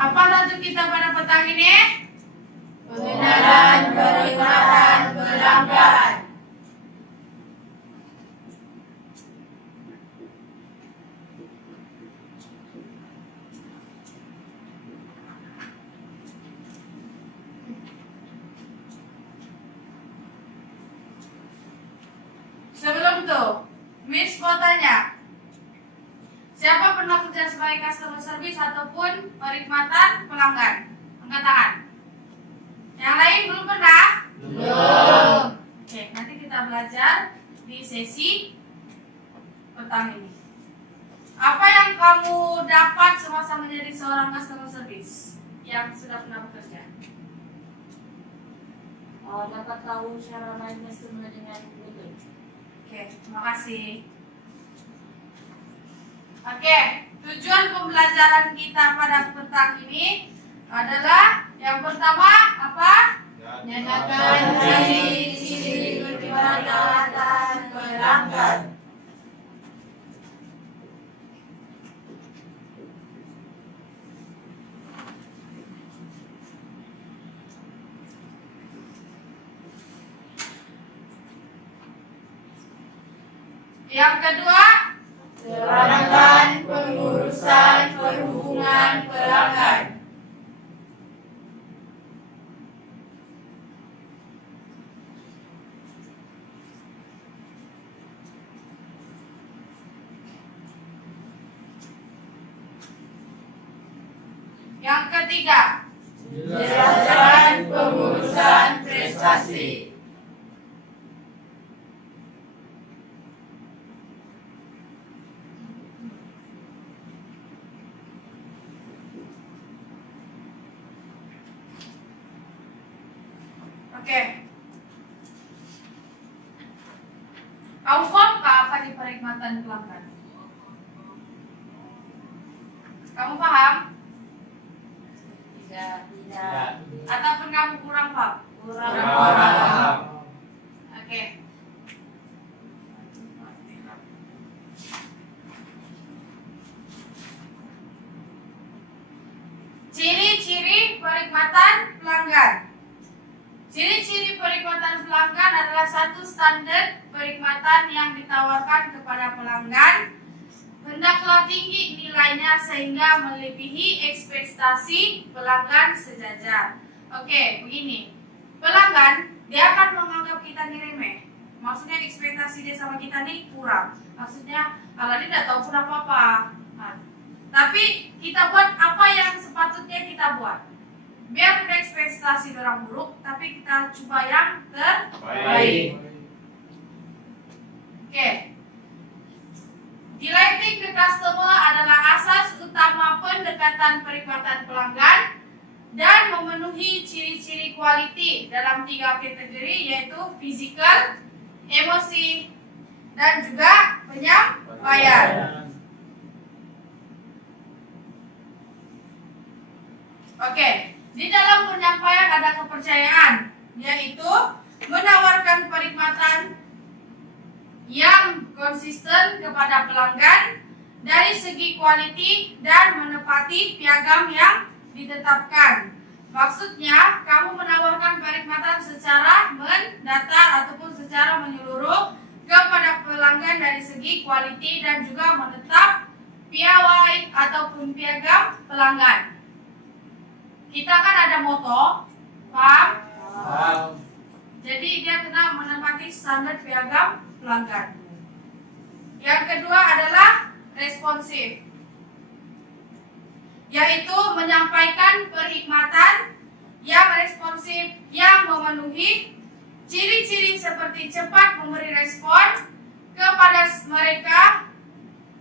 Apa tajuk kita pada petang ini? Pengenalan perkhidmatan pelanggan. Sebelum itu, Miss mau tanya, siapa pernah kerja sebagai customer service ataupun perkhidmatan pelanggan? Angkat tangan. Yang lain belum pernah? Belum. Oke, nanti kita belajar di sesi petang ini. Apa yang kamu dapat semasa menjadi seorang customer service yang sudah pernah bekerja? Dapat tahu cara main customer dengan betul. Oke, terima kasih. Oke, tujuan pembelajaran kita pada petang ini adalah yang pertama apa? Nyatakan ciri-ciri perkhidmatan pelanggan. Yang kedua, Terangkan pengurusan perhubungan pelanggan. yang ketiga, Jelaskan pengurusan prestasi. oke. Kamu paham nggak apa di perkhidmatan pelanggan? Kamu paham? Tidak. Ataupun kamu kurang paham? Kurang paham. Oke. Ciri-ciri perkhidmatan pelanggan. Ciri-ciri perkhidmatan pelanggan adalah satu standar perkhidmatan yang ditawarkan kepada pelanggan hendaklah tinggi nilainya sehingga melebihi ekspektasi pelanggan sejajar. Oke, begini. Pelanggan dia akan menganggap kita ini remeh. Maksudnya ekspektasi dia sama kita ini kurang. Maksudnya kalau dia tidak tahu pun apa-apa. Nah, tapi kita buat apa yang sepatutnya kita buat. Biar ekspektasi orang buruk, tapi kita coba yang terbaik. Oke. Delighting the customer adalah asas utama pendekatan perkhidmatan pelanggan dan memenuhi ciri-ciri quality dalam 3 kategori yaitu physical, emosi, dan juga penyampaian. Oke, di dalam penyampaian ada kepercayaan, yaitu menawarkan perkhidmatan yang konsisten kepada pelanggan dari segi quality dan menepati piagam yang ditetapkan. Maksudnya, kamu menawarkan perkhidmatan secara mendatar ataupun secara menyeluruh kepada pelanggan dari segi quality dan juga menetap piawai ataupun piagam pelanggan. Kita kan ada moto, paham? Jadi dia kena menepati standar piagam pelanggan. Yang kedua adalah responsif, yaitu menyampaikan perkhidmatan yang responsif yang memenuhi ciri-ciri seperti cepat memberi respon kepada mereka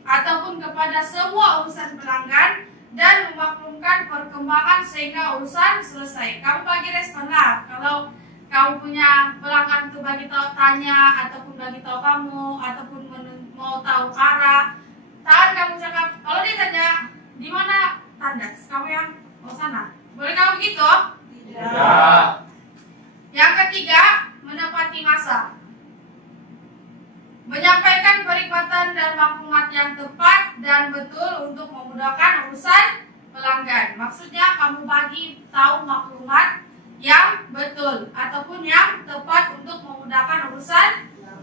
ataupun kepada semua urusan pelanggan dan memaklumkan perkembangan sehingga urusan selesai. Kamu bagi respon lah. Kalau kamu punya pelanggan itu bagi tahu tanya ataupun bagi tahu kamu ataupun mau tahu arah, tangan kamu cakap. Kalau dia tanya di mana tandas, kamu yang mau sana. Boleh kamu begitu? Tidak. Yang ketiga, menepati masa. Menyampaikan perkhidmatan dan maklumat yang tepat dan betul untuk memudahkan urusan pelanggan. Maksudnya kamu bagi tahu maklumat yang betul ataupun yang tepat untuk memudahkan urusan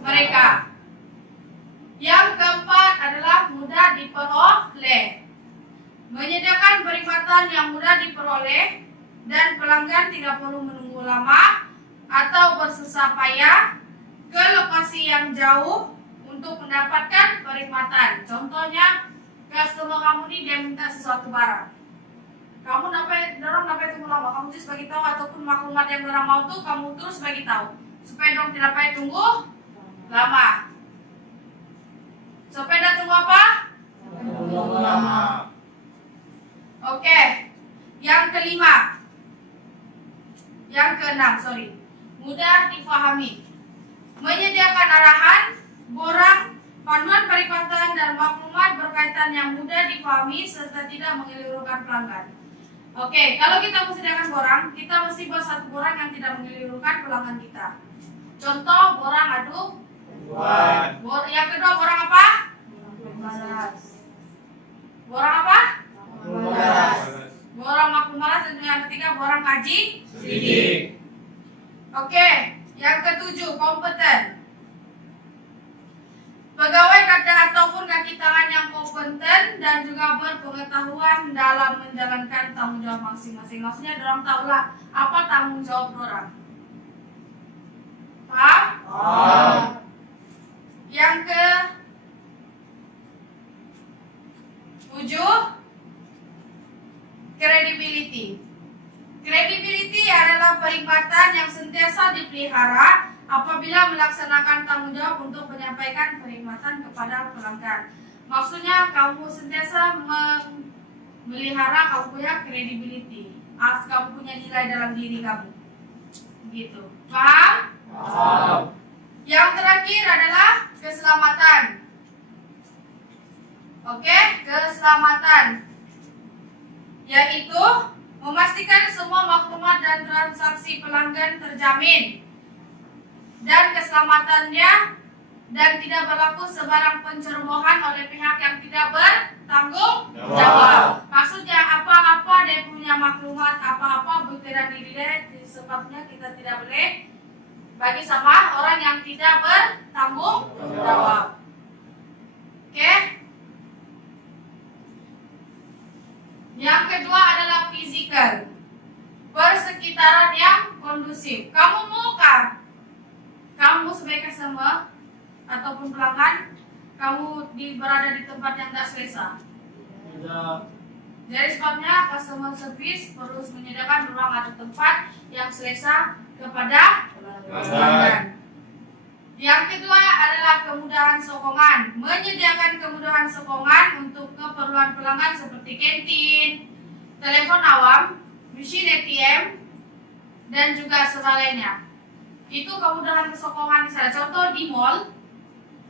mereka. Yang keempat adalah mudah diperoleh. Menyediakan perkhidmatan yang mudah diperoleh dan pelanggan tidak perlu menunggu lama atau bersusah payah ke lokasi yang jauh untuk mendapatkan perkhidmatan. Contohnya, customer kamu ini dia minta sesuatu barang. Kamu dorong tunggu lama, kamu terus bagi tahu ataupun maklumat yang dorong mau tuh kamu terus bagi tahu supaya dorong tidak payah tunggu lama. Supaya tunggu apa? Tunggu lama. Oke. Yang keenam, mudah difahami. Menyediakan arahan, borang, panduan perkhidmatan dan maklumat berkaitan yang mudah difahami serta tidak mengelirukan pelanggan. Oke, kalau kita menyediakan borang, kita mesti buat satu borang yang tidak mengelirukan pelanggan kita. Contoh, borang aduk. Yang kedua, borang apa? Borang apa? Borang maklumat malas, dan yang ketiga borang kaji sidik. Oke, yang ketujuh, kompeten. Pegawai kerja ataupun kaki tangan yang kompeten dan juga berpengetahuan dalam menjalankan tanggung jawab masing-masing. Maksudnya dorang tahulah apa tanggung jawab dorang. Paham? Yang ke 7, credibility. Credibility adalah perkhidmatan yang sentiasa dipelihara apabila melaksanakan tanggung jawab untuk menyampaikan perkhidmatan kepada pelanggan. Maksudnya kamu sentiasa memelihara kamu punya credibility, kamu punya nilai dalam diri kamu. Gitu. Paham? Paham. Yang terakhir adalah keselamatan. Oke, keselamatan. Yaitu memastikan semua maklumat dan transaksi pelanggan terjamin dan keselamatannya dan tidak berlaku sebarang pencerobohan oleh pihak yang tidak bertanggung jawab. Maksudnya apa-apa dia punya maklumat, apa-apa bukti dan diri sebabnya kita tidak boleh bagi sama orang yang tidak bertanggung jawab. Oke? Yang kedua adalah physical. Persekitaran yang kondusif. Kamu maukah kamu sebagai customer ataupun pelanggan kamu berada di tempat yang tidak selesa? Tidak. Jadi sebabnya customer service harus menyediakan ruang atau tempat yang selesa kepada pelanggan. Yang kedua adalah kemudahan sokongan. Menyediakan kemudahan sokongan untuk keperluan pelanggan seperti kantin, telepon awam, mesin ATM, dan juga sebagainya. Itu kemudahan sokongan di sana. Contoh di mall,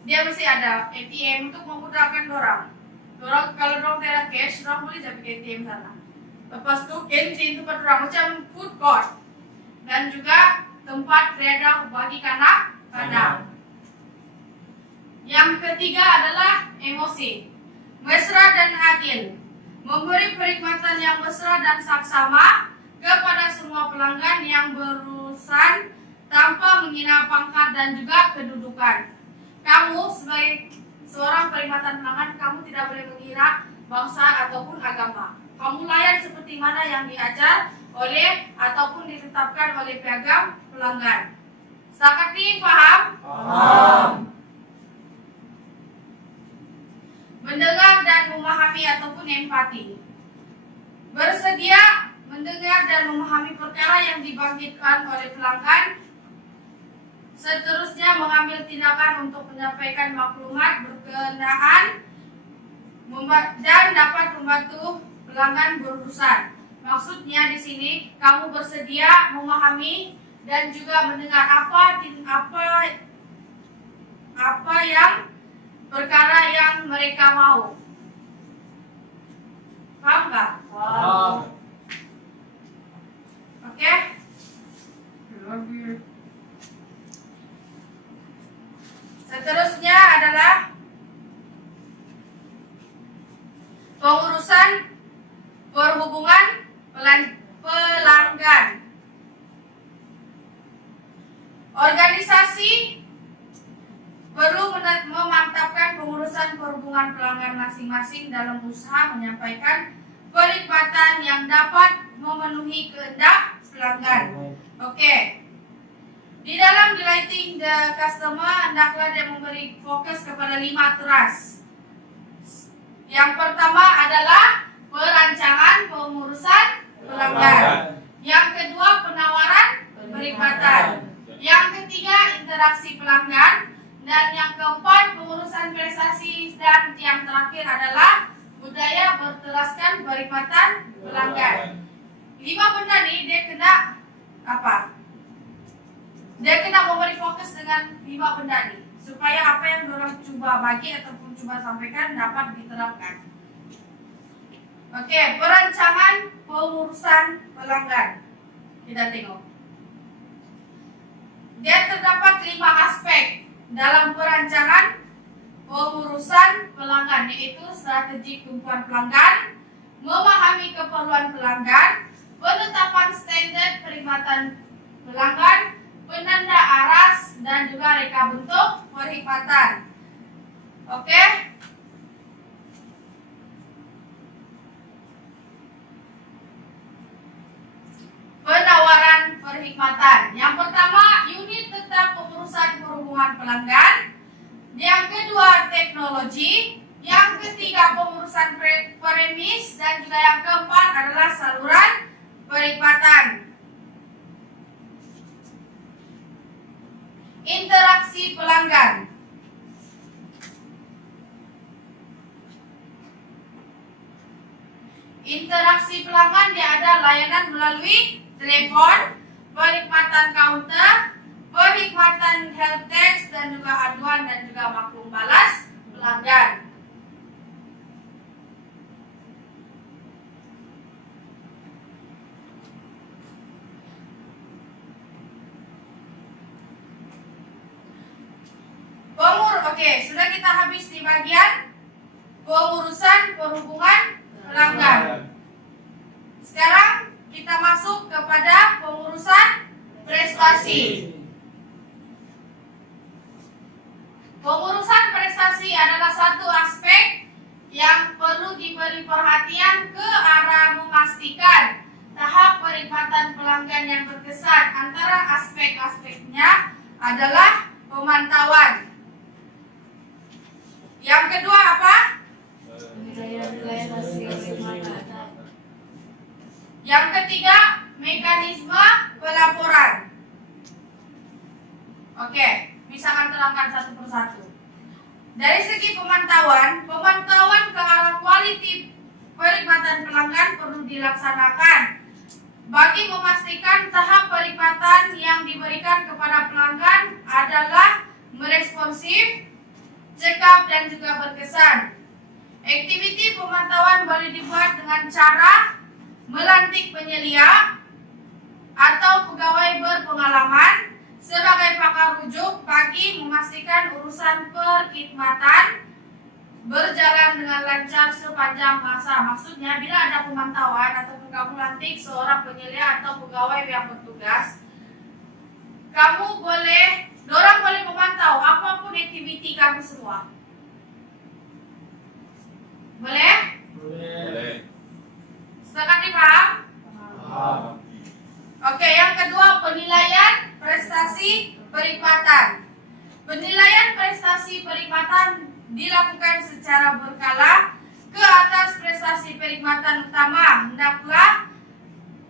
dia mesti ada ATM untuk memudahkan orang. Kalau orang tidak cash, orang boleh jadi ATM sana. Lepas itu kantin tempat orang macam food court dan juga tempat reda bagi kanak-kanak. Yang ketiga adalah emosi, mesra dan adil. Memberi perkhidmatan yang mesra dan saksama kepada semua pelanggan yang berurusan tanpa menghina pangkat dan juga kedudukan. Kamu sebagai seorang perkhidmatan pelanggan, kamu tidak boleh mengira bangsa ataupun agama. Kamu layan seperti mana yang diajar oleh ataupun ditetapkan oleh piagam pelanggan. Setakat ini paham? Paham. Mendengar dan memahami ataupun empati. Bersedia mendengar dan memahami perkara yang dibangkitkan oleh pelanggan. Seterusnya mengambil tindakan untuk menyampaikan maklumat berkenaan dan dapat membantu pelanggan berurusan. Maksudnya di sini kamu bersedia memahami dan juga mendengar apa yang perkara yang mereka mau. Paham nggak? Paham. Oke? Seterusnya adalah pengurusan pelanggan masing-masing dalam usaha menyampaikan perkhidmatan yang dapat memenuhi kehendak pelanggan. Oke. Di dalam delighting the customer, hendaklah dia memberi fokus kepada 5 trust. Yang pertama adalah perancangan pengurusan pelanggan. Yang kedua, penawaran perkhidmatan. Yang ketiga, interaksi pelanggan. Dan yang keempat, pengurusan prestasi. Dan yang terakhir adalah budaya berteraskan perkhidmatan pelanggan. 5 benda nih dia kena apa? Dia kena memberi fokus dengan 5 benda nih, supaya apa yang orang coba bagi ataupun coba sampaikan dapat diterapkan. Oke, perancangan pengurusan pelanggan. Kita tengok. Dia terdapat 5 aspek dalam perancangan pengurusan pelanggan, yaitu strategi tumpuan pelanggan, memahami keperluan pelanggan, penetapan standar perkhidmatan pelanggan, penanda aras, dan juga reka bentuk perkhidmatan. Oke. Penawaran perkhidmatan. Yang pertama, unit tetap pengurusan perhubungan pelanggan. Yang kedua, teknologi. Yang ketiga, pengurusan premis. Dan juga yang keempat adalah saluran perkhidmatan. Interaksi pelanggan. Interaksi pelanggan dia ada layanan melalui telepon, perkhidmatan counter, perkhidmatan helpdesk, dan juga aduan dan juga maklum balas pelanggan. Oke, sudah kita habis di bagian pengurusan perhubungan pelanggan. Sekarang kita masuk kepada pengurusan prestasi. Pengurusan prestasi adalah satu aspek yang perlu diberi perhatian ke arah memastikan tahap perkhidmatan pelanggan yang berkesan. Antara aspek-aspeknya adalah pemantauan. Yang kedua apa? Yang ketiga, mekanisme pelaporan. Oke, misalkan terangkan satu persatu. Dari segi pemantauan ke arah kualiti perkhidmatan pelanggan perlu dilaksanakan bagi memastikan tahap perkhidmatan yang diberikan kepada pelanggan adalah meresponsif, cekap, dan juga berkesan. Aktiviti pemantauan boleh dibuat dengan cara melantik penyelia atau pegawai berpengalaman sebagai pakar rujuk bagi memastikan urusan perkhidmatan berjalan dengan lancar sepanjang masa. Maksudnya bila ada pemantauan ataupun kamu lantik seorang penyelia atau pegawai yang bertugas, dorang boleh memantau apapun aktiviti kamu semua. Boleh? Boleh. Sepakat dipaham? Paham. Oke, yang kedua, penilaian prestasi perkhidmatan. Penilaian prestasi perkhidmatan dilakukan secara berkala. Ke atas prestasi perkhidmatan utama hendaklah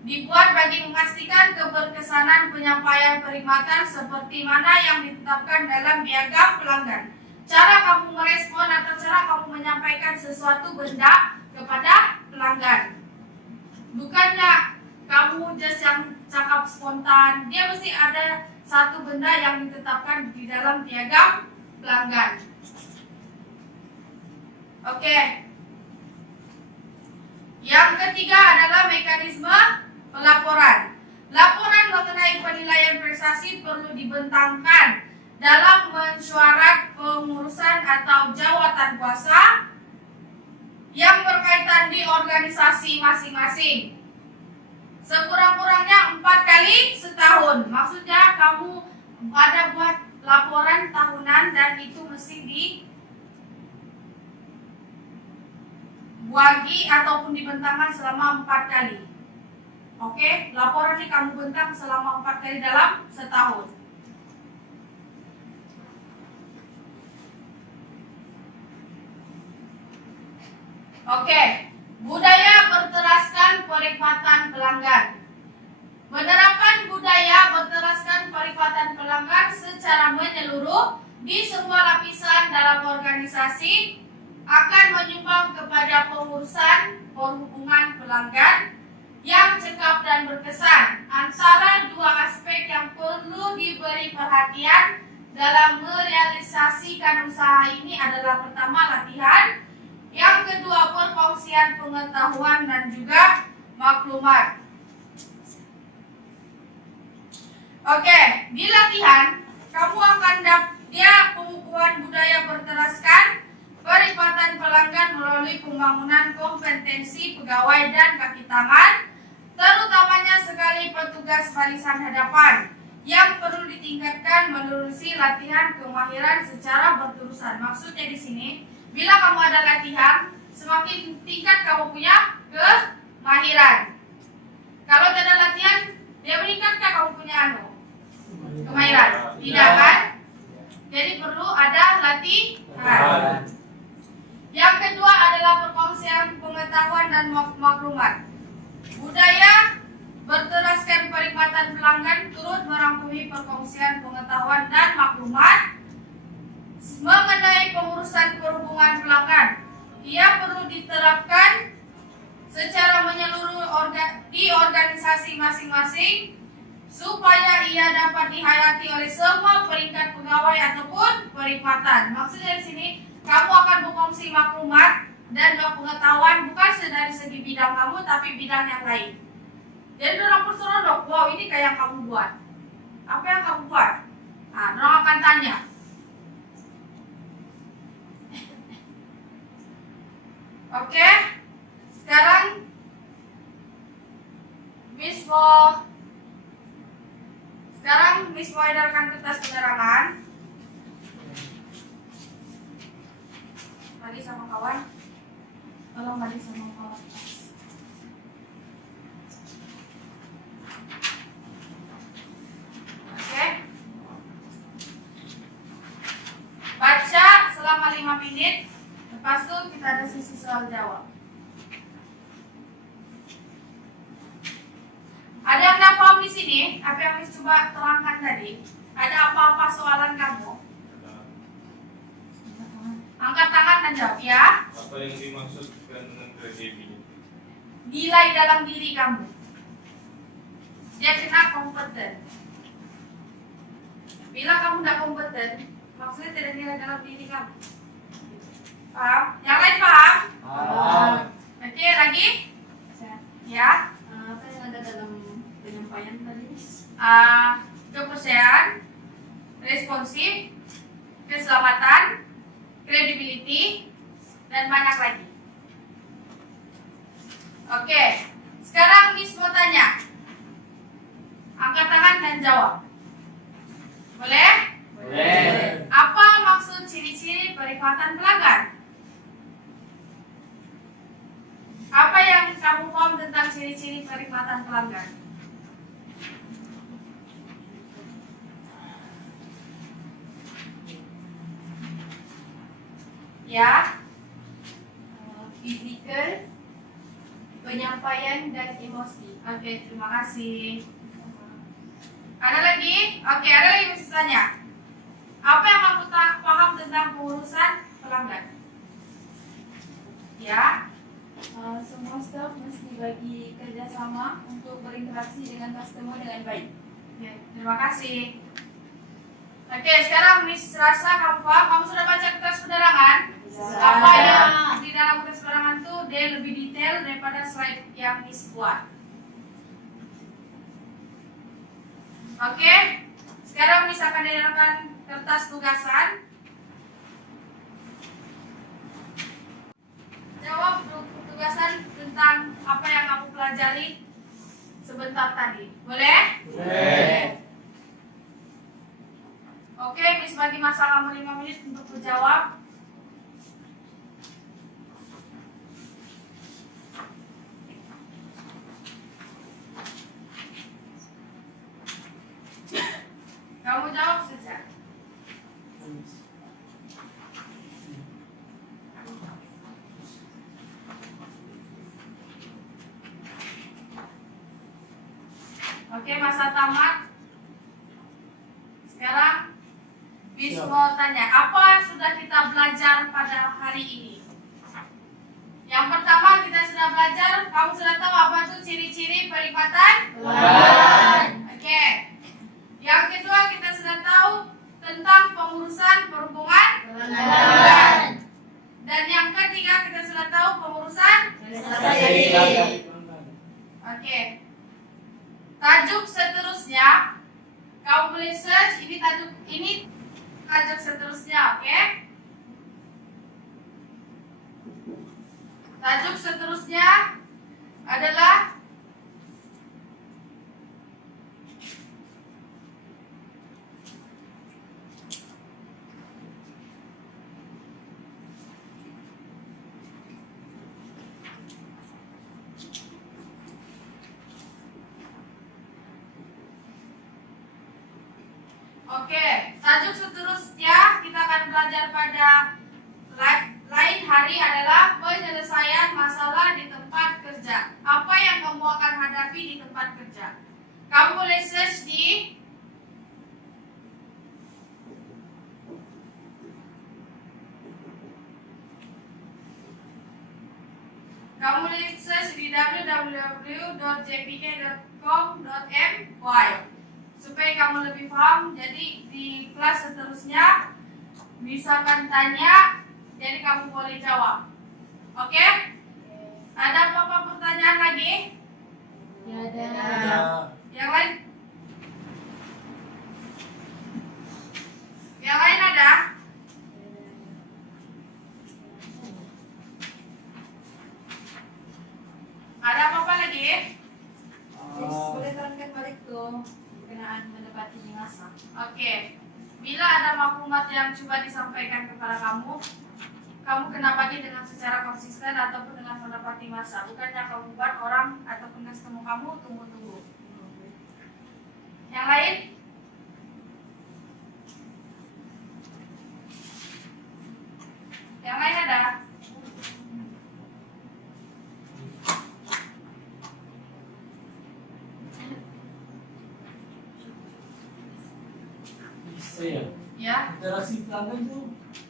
dibuat bagi memastikan keberkesanan penyampaian perkhidmatan seperti mana yang ditetapkan dalam piagam pelanggan. Cara kamu merespon atau cara kamu menyampaikan sesuatu benda kepada pelanggan. Bukannya kamu just yang cakap spontan, dia mesti ada satu benda yang ditetapkan di dalam piagam pelanggan. Oke. Yang ketiga adalah mekanisme pelaporan. Laporan mengenai penilaian prestasi perlu dibentangkan dalam mensyuarat pengurusan atau jawatan kuasa yang berkaitan di organisasi masing-masing. Sekurang-kurangnya 4 kali setahun. Maksudnya kamu ada buat laporan tahunan dan itu mesti buagi ataupun dibentangkan selama 4 kali. Oke, laporan ini kamu bentang selama 4 kali dalam setahun. Oke, budaya berteraskan perkhidmatan pelanggan. Menerapkan budaya berteraskan perkhidmatan pelanggan secara menyeluruh di semua lapisan dalam organisasi akan menyumbang kepada pengurusan perhubungan pelanggan yang cekap dan berkesan. Antara dua aspek yang perlu diberi perhatian dalam merealisasikan usaha ini adalah pertama latihan, yang kedua perkongsian pengetahuan dan juga maklumat. Oke, di latihan kamu akan dia pengukuhan budaya berteraskan perkhidmatan pelanggan melalui pembangunan kompetensi pegawai dan kaki tangan, terutamanya sekali petugas barisan hadapan yang perlu ditingkatkan melalui latihan kemahiran secara berterusan. Maksudnya di sini, bila kamu ada latihan, semakin tingkat kamu punya kemahiran. Kalau tidak ada latihan, dia meningkatkah kamu punya kemahiran? Tidak kan? Jadi perlu ada latihan. Yang kedua adalah perkongsian pengetahuan dan maklumat. Budaya berteraskan perkhidmatan pelanggan turut merangkumi perkongsian pengetahuan dan maklumat mengenai pengurusan perhubungan pelanggan. Ia perlu diterapkan secara menyeluruh di organisasi masing-masing supaya ia dapat dihayati oleh semua peringkat pegawai ataupun perkhidmatan. Maksudnya di sini kamu akan berkongsi maklumat dan pengetahuan bukan dari segi bidang kamu tapi bidang yang lain. Jadi orang perserondok, wow ini kayak yang kamu buat. Apa yang kamu buat? Nah, orang akan tanya. Oke, sekarang Miss mau edarkan kertas penerangan. Bagi sama kawan. Tolong bagi sama kawan. Oke. Baca selama 5 menit. Lepas itu kita ada sesi soal jawab. Ada yang tidak paham di sini? Apa yang Miss coba terangkan tadi? Ada apa-apa soalan kamu? Angkat tangan dan jawab ya. Apa yang dimaksudkan dengan kredibilitas? Nilai dalam diri kamu. Dia kena kompeten. Bila kamu tidak kompeten, maksudnya tidak nilai dalam diri kamu. Paham? Yang lain paham? Paham. Oke, lagi? Ya. Apa yang ada dalam penyampaian tadi? Kepercayaan, responsif, keselamatan, credibility, dan banyak lagi. Oke, sekarang Miss mau tanya. Angkat tangan dan jawab. Boleh? Boleh. Apa maksud ciri-ciri perkhidmatan pelanggan? Apa yang kamu paham tentang ciri-ciri perkhidmatan pelanggan? Ya, Physical, penyampaian dan emosi. oke, terima kasih. Ada lagi? Oke, ada lagi yang bisa tanya. Apa yang kamu paham tentang pengurusan pelanggan? Ya, Semua staf mesti bagi kerjasama untuk berinteraksi dengan customer dengan baik. oke, terima kasih. Oke, sekarang Miss rasa kamu paham. Kamu sudah baca kertas penerangan? Apa yang di dalam kertas penerangan itu dia lebih detail daripada slide yang Miss buat. Oke, sekarang Miss akan menyerahkan kertas tugasan. Jawab tugasan tentang apa yang kamu pelajari sebentar tadi. Boleh? Boleh. Oke, Miss bagi masa kamu 5 menit untuk menjawab. Oke, masa tamat. Sekarang Miss mau tanya, apa sudah kita belajar pada hari ini? Yang pertama kita sudah belajar, kamu sudah tahu apa itu ciri-ciri perikmatan Pelanggan. Oke. Yang kedua kita sudah tahu tentang pengurusan perhubungan pelanggan. Dan yang ketiga kita sudah tahu pengurusan Oke. Tajuk seterusnya kamu boleh search ini tajuk seterusnya, oke? Tajuk seterusnya adalah Oke, tajuk seterusnya kita akan belajar pada lain hari adalah penyelesaian masalah di tempat kerja. Apa yang kamu akan hadapi di tempat kerja? Kamu boleh search di www.jpk.com.my supaya kamu lebih paham. Jadi di kelas seterusnya misalkan tanya, jadi kamu boleh jawab. Oke? Ada apa-apa pertanyaan lagi? Ya ada. Yang lain? Yang lain ada? Ada apa-apa lagi? Boleh terangkan balik tuh berkenaan mendapati masa. Oke. Bila ada maklumat yang coba disampaikan kepada kamu, kamu kena bagi dengan secara konsisten ataupun dengan mendapati masa. Bukannya kamu buat orang ataupun customer kamu tunggu-tunggu. Yang lain? Yang lain ada? Bisa ya? Ya. Interaksi pelanggan itu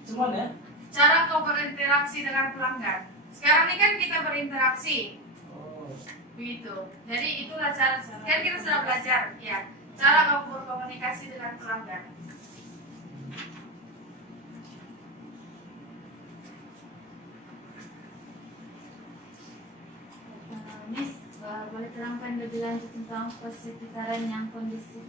cuman ya? Cara kau berinteraksi dengan pelanggan. Sekarang ini kan kita berinteraksi. Oh. Begitu. Jadi itulah cara. Kan kita sudah belajar, ya. Cara kau berkomunikasi dengan pelanggan. Miss, boleh terangkan lebih lanjut tentang persekitaran yang kondusif?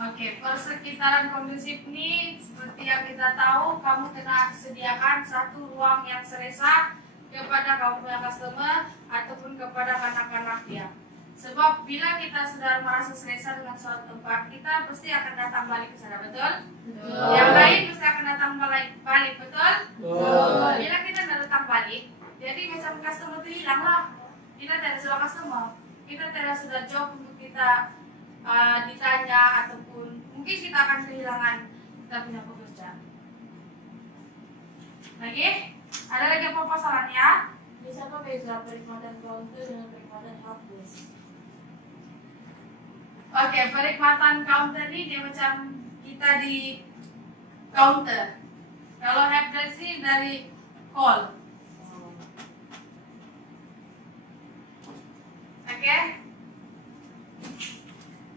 Oke, persekitaran kondusif ini seperti yang kita tahu, kamu kena sediakan satu ruang yang selesa kepada kamu punya customer ataupun kepada kanak-kanak dia. Sebab bila kita sudah merasa selesa dengan suatu tempat, kita pasti akan datang balik ke sana, betul? Betul. Yang lain pasti akan datang balik, betul? Betul. Bila kita tidak datang balik, jadi macam customer itu hilang lah. Kita tidak sudah customer, kita tidak sudah job untuk kita ditanya ataupun mungkin kita akan kehilangan kita punya pekerja. Lagi? Ada lagi apa sarannya? Bisa apa beza perkhidmatan counter dengan perkhidmatan helpdesk? Oke, perkhidmatan counter ini dia macam kita di counter. Kalau helpdesk sih dari call. Oke?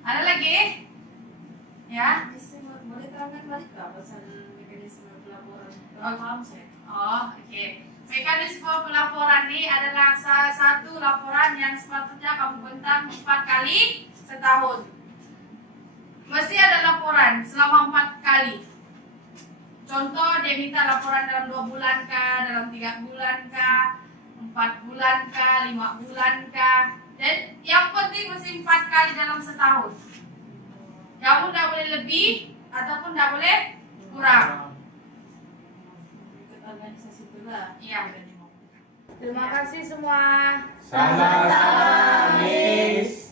Ada lagi? Ya? Bisa boleh terangkan balik nggak pasal mekanisme pelaporan? Oh. Paham saya. Oh, oke. Mekanisme pelaporan ini adalah salah satu laporan yang sepatutnya kamu bentang 4 kali setahun. Mesti ada laporan selama 4 kali. Contoh, dia minta laporan dalam 2 bulan kah, dalam 3 bulan kah, 4 bulan kah, 5 bulan kah. Dan yang penting mesti 4 kali dalam setahun. Kamu tidak boleh lebih ataupun tidak boleh kurang. Ikut organisasi pula. Iya. Terima kasih semua. Sama-sama, Miss.